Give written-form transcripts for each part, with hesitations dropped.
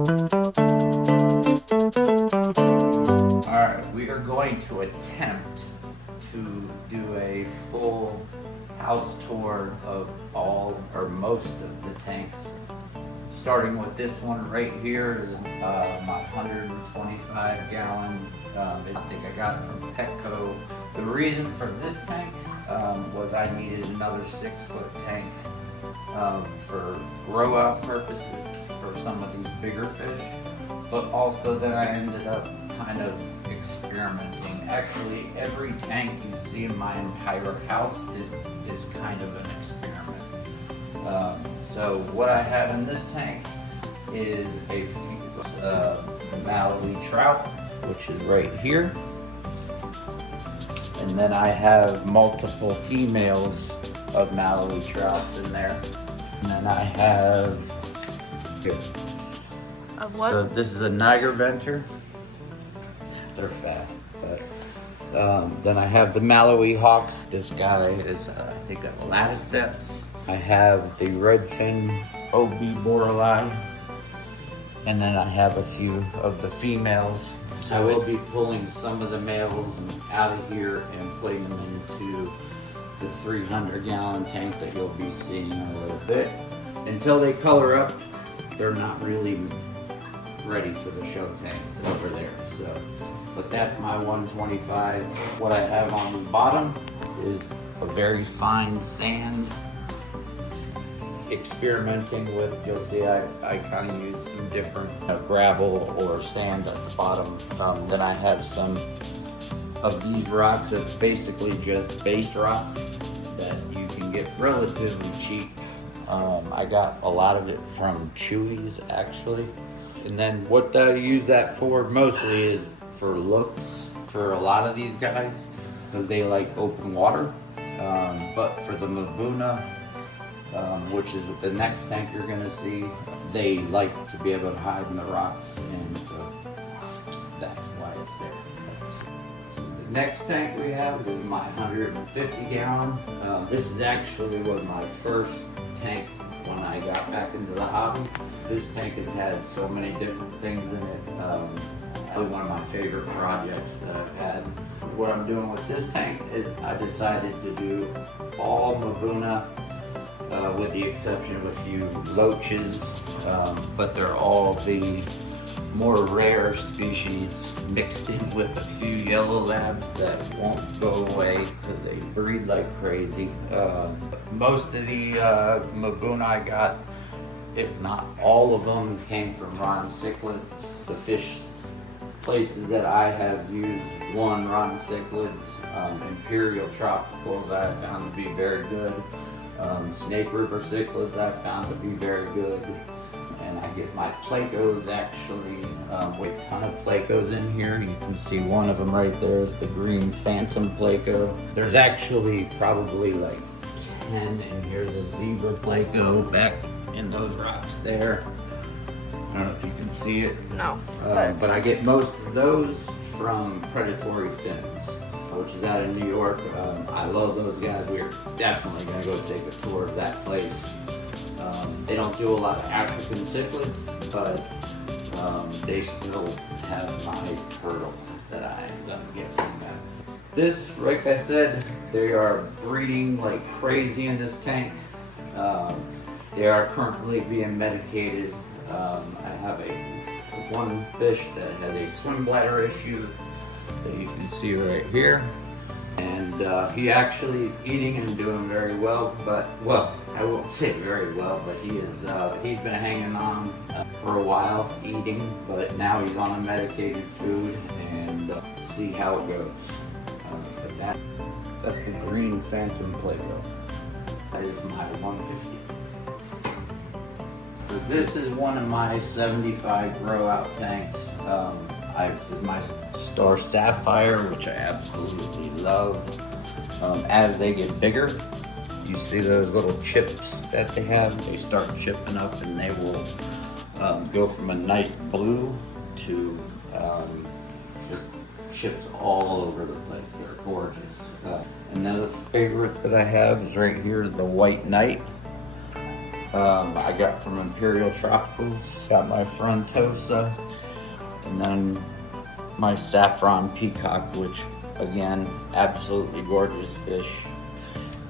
Alright, we are going to attempt to do a full house tour of all or most of the tanks. Starting with this one right here is my 125 gallon. I think I got it from Petco. The reason for this tank was I needed another 6-foot tank for growout purposes for some of these bigger fish, but also that I ended up kind of experimenting. Actually, every tank you see in my entire house is kind of an experiment. So what I have in this tank is a Malawi trout, which is right here. And then I have multiple females of Malawi trouts in there. And then I have here. Of what? So this is a Niger venter. They're fast. But, then I have the Malawi hawks. This guy is, I think, a laticeps. I have the redfin OB boreli. And then I have a few of the females. So I will be pulling some of the males out of here and putting them into the 300 gallon tank that you'll be seeing in a little bit. Until they color up, they're not really ready for the show tank over there. So, but that's my 125. What I have on the bottom is a very fine sand. Experimenting with, you'll see I kind of use some different gravel or sand at the bottom. Then I have some of these rocks that's basically just base rock that you can get relatively cheap. I got a lot of it from Chewy's actually. And then what I use that for mostly is for looks for a lot of these guys because they like open water. But for the Mabuna, which is the next tank you're gonna see, they like to be able to hide in the rocks, and so that's why it's there. So the next tank we have is my 150 gallon. This is actually was my first tank when I got back into the hobby. This tank has had so many different things in it. Probably one of my favorite projects that I've had. What I'm doing with this tank is I decided to do all Mabuna, with the exception of a few loaches, but they're all the more rare species mixed in with a few yellow labs that won't go away because they breed like crazy. Most of the Mabuna I got, if not all of them, came from Rocky Cichlids. The fish places that I have used, one, Rocky Cichlids, Imperial Tropicals I found to be very good. Snake River cichlids I found to be very good, and I get my plecos actually with a ton of plecos in here. You can see one of them right there is the green phantom pleco. There's actually probably like 10, and here's a zebra pleco back in those rocks there. I don't know if you can see it. No. But I get most of those from Predatory Fins, which is out in New York. I love those guys. We're definitely gonna go take a tour of that place. They don't do a lot of African cichlids, but they still have my turtle that I'm gonna get from them. This, like I said, they are breeding like crazy in this tank. They are currently being medicated. I have one fish that has a swim bladder issue that you can see right here, and he actually is eating and doing very well, but well, I won't say very well, but he's been hanging on for a while eating, but now he's on a medicated food, and see how it goes. But that's the green phantom pleco. That is my 150. So this is one of my 75 growout tanks. This is my Star Sapphire, which I absolutely love. As they get bigger, you see those little chips that they have? They start chipping up and they will go from a nice blue to just chips all over the place. They're gorgeous. Another favorite that I have is right here is the White Knight. I got from Imperial Tropicals. Got my Frontosa, and then my Saffron Peacock, which again, absolutely gorgeous fish.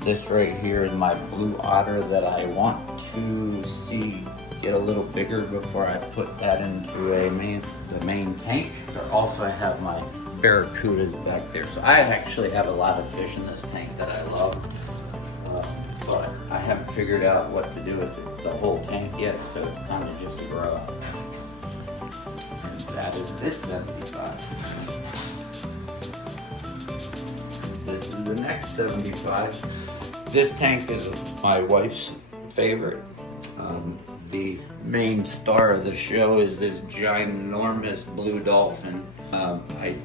This right here is my blue otter that I want to see get a little bigger before I put that into the main tank. I also have my barracudas back there. So I actually have a lot of fish in this tank that I love, but I haven't figured out what to do with the whole tank yet, so it's kind of just a grow out. And that is this 75. This is the next 75. This tank is my wife's favorite. The main star of the show is this ginormous blue dolphin. I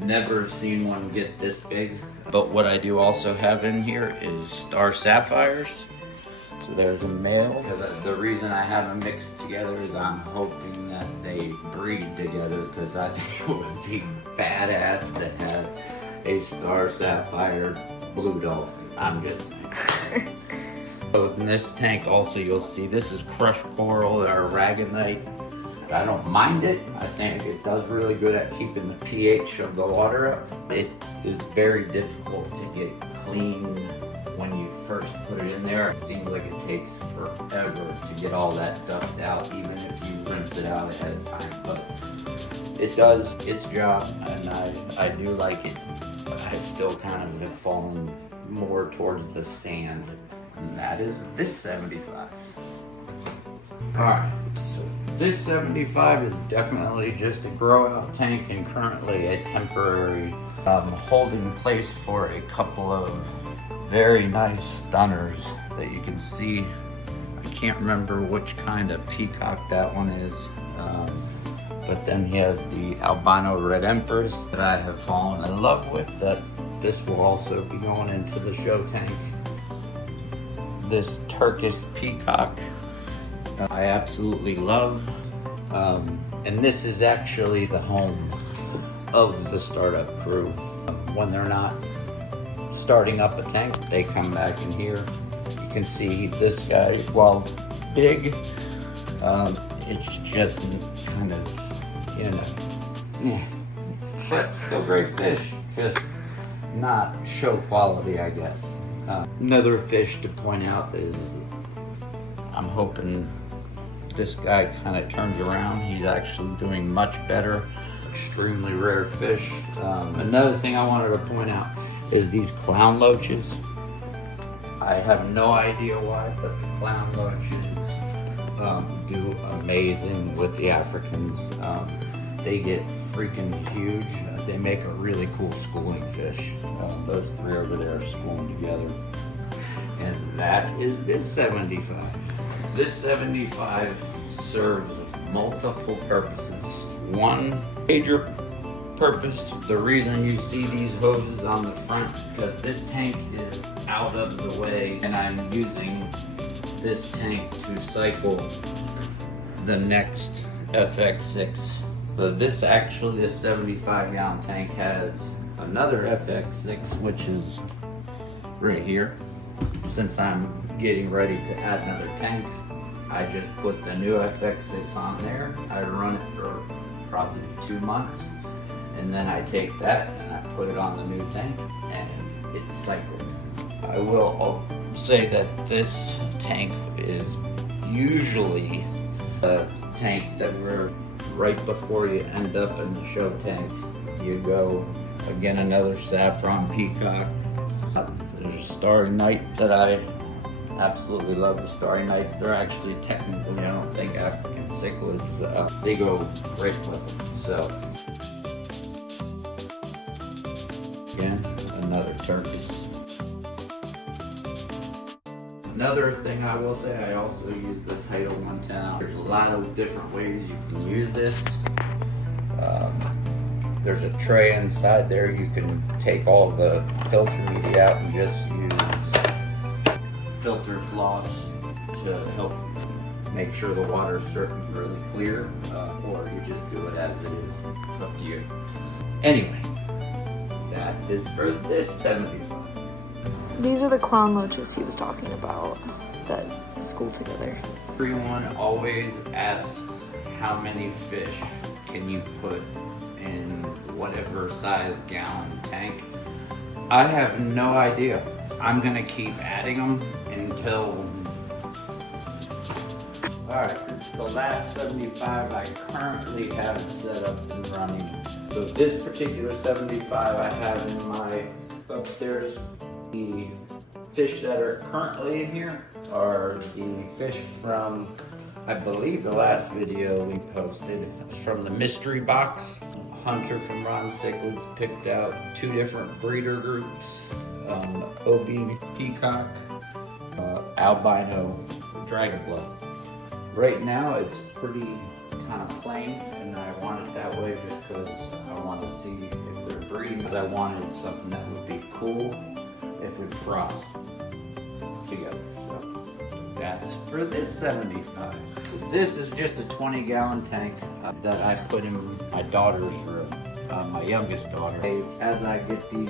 never seen one get this big. But what I do also have in here is star sapphires. So there's a male. The reason I have them mixed together is I'm hoping that they breed together, because I think it would be badass to have a star sapphire blue dolphin. I'm just saying. So in this tank also you'll see this is crushed coral or aragonite. I don't mind it. I think it does really good at keeping the pH of the water up. It is very difficult to get clean when you first put it in there. It seems like it takes forever to get all that dust out, even if you rinse it out ahead of time. But it does its job, and I do like it. But I still kind of have fallen more towards the sand, and that is this 75. Alright, so this 75 is definitely just a grow out tank and currently a temporary holding place for a couple of very nice stunners that you can see. I can't remember which kind of peacock that one is, but then he has the albino red empress that I have fallen in love with, that this will also be going into the show tank. This Turkish peacock I absolutely love, and this is actually the home of the startup crew. When they're not starting up a tank, they come back in here. You can see this guy, while big, it's just kind of, you know, but still great fish, just not show quality, I guess. Another fish to point out is I'm hoping this guy kind of turns around. He's actually doing much better. Extremely rare fish. Another thing I wanted to point out is these clown loaches. I have no idea why, but the clown loaches do amazing with the Africans. They get freaking huge. They make a really cool schooling fish. Those three over there are schooling together. And that is this 75. This 75 serves multiple purposes. One major purpose, the reason you see these hoses on the front, because this tank is out of the way and I'm using this tank to cycle the next FX6. So this 75 gallon tank has another FX6, which is right here. Since I'm getting ready to add another tank, I just put the new FX6 on there. I run it for probably 2 months, and then I take that and I put it on the new tank, and it's cycled. I will say that this tank is usually a tank that we're right before you end up in the show tank. You go, again, another saffron peacock. There's a starry night that I absolutely love. The starry nights, they're actually technically, I don't think, African cichlids. They go great with them. So, again, another Turkish. Another thing I will say, I also use the Title 110. There's a lot of different ways you can use this. There's a tray inside there. You can take all the filter media out and just use filter floss to help make sure the water is really clear, or you just do it as it is. It's up to you. Anyway, that is for this 75. These are the clown loaches he was talking about that to school together. Everyone always asks how many fish can you put in whatever size gallon tank. I have no idea. I'm gonna keep adding them until... Alright, this is the last 75 I currently have set up and running. So this particular 75 I have in my upstairs. The fish that are currently in here are the fish from, I believe, the last video we posted. It's from the mystery box. Hunter from Ron Cichlids picked out 2 different breeder groups, OB peacock, albino dragonfly. Right now it's pretty kind of plain, and I want it that way just because I want to see if they're breeding, because I wanted something that would be cool if it crossed together. So that's for this 75. So this is just a 20-gallon tank that I put in my daughter's room, my youngest daughter. As I get these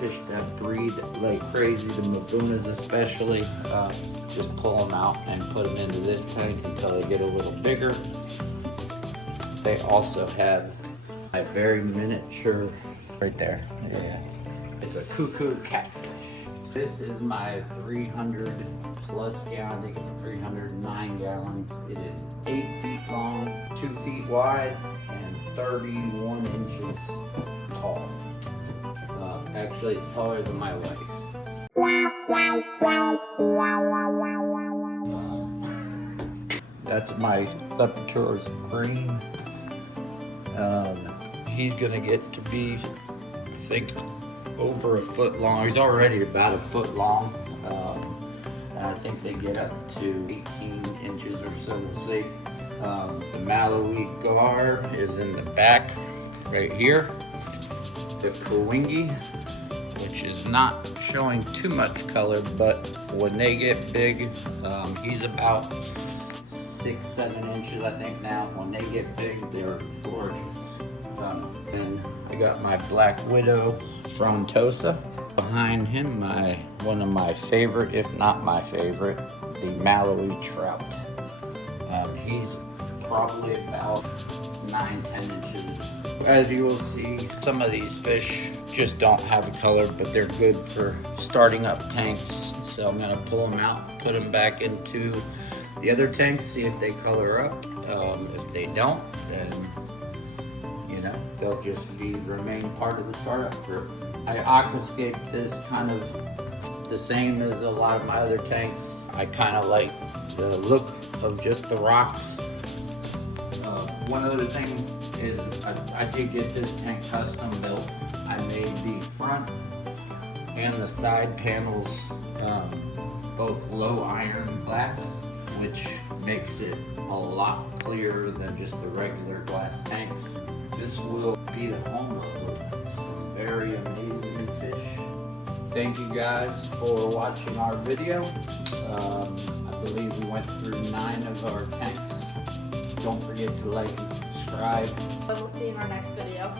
fish that breed like crazy, the Mabunas especially, just pull them out and put them into this tank until they get a little bigger. They also have a very miniature, right there, yeah. It's a cuckoo catfish. This is my 300 plus gallon, I think it's 309 gallons. It is 8 feet long, 2 feet wide, and 31 inches tall. Actually, it's taller than my wife. That's my Leprachaurus green. He's gonna get to be, I think, over a foot long. He's already about a foot long. And I think they get up to 18 inches or so, we'll see. The Malawi gar is in the back, right here. The Kawingi, which is not showing too much color, but when they get big, he's about 6-7 inches, I think now. When they get big, they're gorgeous. And I got my Black Widow Frontosa. Behind him, one of my favorite, if not my favorite, the Malawi trout. He's probably about 9-10 inches. As you will see, some of these fish just don't have a color, but they're good for starting up tanks. So I'm gonna pull them out, put them back into the other tanks, see if they color up. If they don't, then they'll just remain part of the startup group. I aquascape this kind of the same as a lot of my other tanks. I kind of like the look of just the rocks. One other thing is I did get this tank custom built. I made the front and the side panels both low iron glass, which makes it a lot clearer than just the regular glass tanks. This will be the home of some very amazing fish. Thank you guys for watching our video. I believe we went through 9 of our tanks. Don't forget to like and subscribe. But we'll see you in our next video.